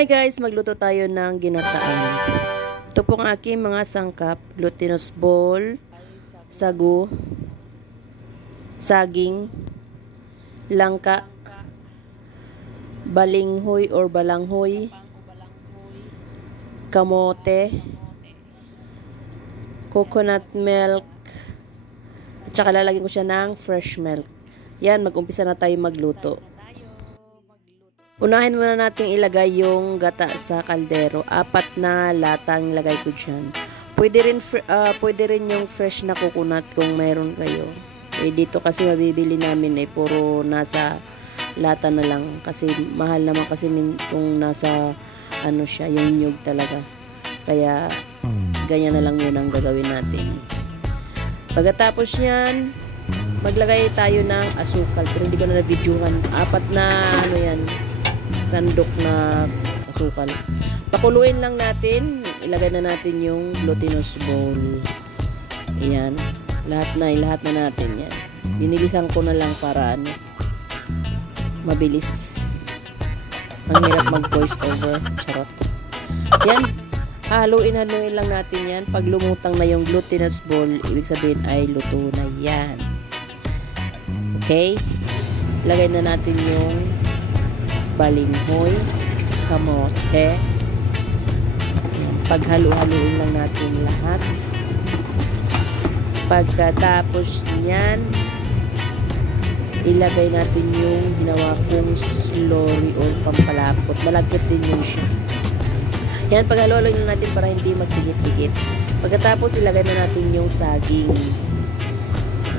Hi guys, magluto tayo ng ginataan. Ito pong aking mga sangkap: glutinous ball, sagu, saging, langka, balinghoy or balanghoy, kamote, coconut milk, at saka lalagyan ko siya ng fresh milk. Yan, mag-umpisa na tayo magluto. Unahin muna natin ilagay yung gata sa kaldero. 4 na latang ilagay ko dyan. Pwede rin yung fresh na coconut kung mayroon kayo. Dito kasi mabibili namin puro nasa lata na lang. Kasi mahal naman kasi kung nasa siya, yung nyug talaga. Kaya ganyan na lang yun ang gagawin natin. Pagkatapos yan, maglagay tayo ng asukal. Pero hindi ko na na-videohan. 4 na sandok na asukal. Pakuluin lang natin. Ilagay na natin yung glutinous ball. Ayan. Lahat na natin yan. Binilisan ko na lang para mabilis. Ang hirap mag-voice over. Charot. Yan. Haluin lang natin yan. Pag lumutang na yung glutinous ball, ibig sabihin ay luto na yan. Okay? Lagay na natin yung balinghoy, kamote. Paghalo-haloin lang natin lahat. Pagkatapos niyan, ilagay natin yung ginawa kong slurry or pampalapot. Malagkit din yun siya. Yan, paghalo-haloin lang natin para hindi magdikit-dikit. Pagkatapos, ilagay na natin yung saging.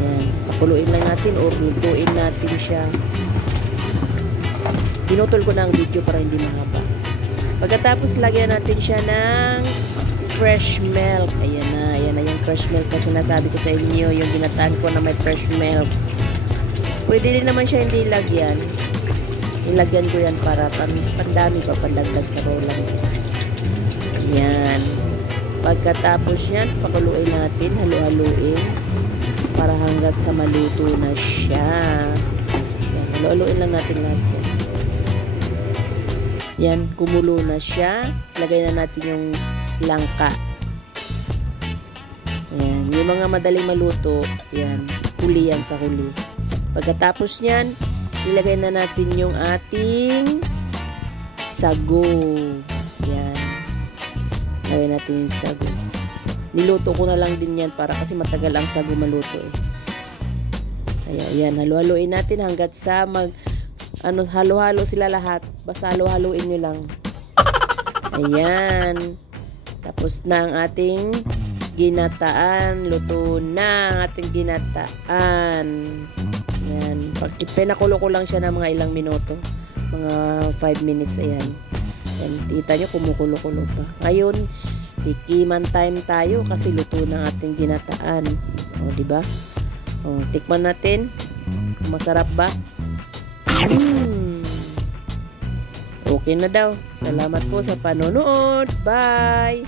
Yan, pakuluin lang natin or lutuin natin siya. Pinutol ko na ang video para hindi mahaba. Pagkatapos, lagyan natin siya ng fresh milk. Ayan na yung fresh milk na sinasabi ko sa inyo. Yung ginataan ko na may fresh milk. Pwede rin naman siya hindi lagyan. Nilagyan ko yan para pandami pa, pandagdag sa rolang. Ayan. Pagkatapos yan, pakuluin natin, halu-haluin para hanggat sa maluto na siya. Ayan, halu-haluin lang natin lahat yan. Yan, kumulo na siya. Lagay na natin yung langka. Ayan, yung mga madaling maluto, yan, huli yan sa huli. Pagkatapos nyan, ilagay na natin yung ating sago. Yan. Lagay natin yung sago. Niluto ko na lang din yan para kasi matagal ang sago maluto Kaya yan, halu-haluin natin hanggat sa halo-halo sila lahat. Basta halo-haluin nyo lang. Ayan. Tapos na ang ating ginataan. Luto na ang ating ginataan. Ayan. Pinakulo ko lang siya ng mga ilang minuto. Mga 5 minutes. Ayan. Ayan. Kita nyo, kumukulo-kulo pa. Ngayon, tikiman time tayo kasi luto na ang ating ginataan. O, diba? O, tikman natin. Masarap ba? Okay na daw. Salamat po sa panonood. Bye!